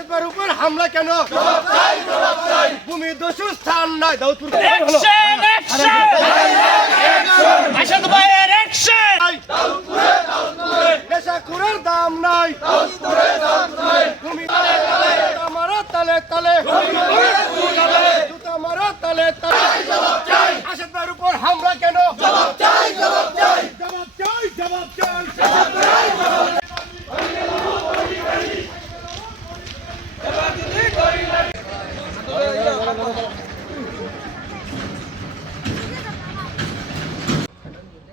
আশেপার উপর হামলা কেন? ভূমি দস্যু স্থান নাই দাউদপুর অ্যাকশন অ্যাকশন আসাদ নেশাখুরের দাম নাই। ভূমি মারো তালে তালে। জুতা মারো তালে তালে আশেপার উপর হামলা কেন? জবাব চাই। জবাব চাই জবাব চাই জবাব চাই আসাদ ভাইয়ের অ্যাকশন অ্যাকশন অ্যাকশন পিতা যেতে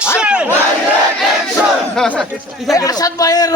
অ্যাকশন অ্যাকশন আসাদ ভাইয়ের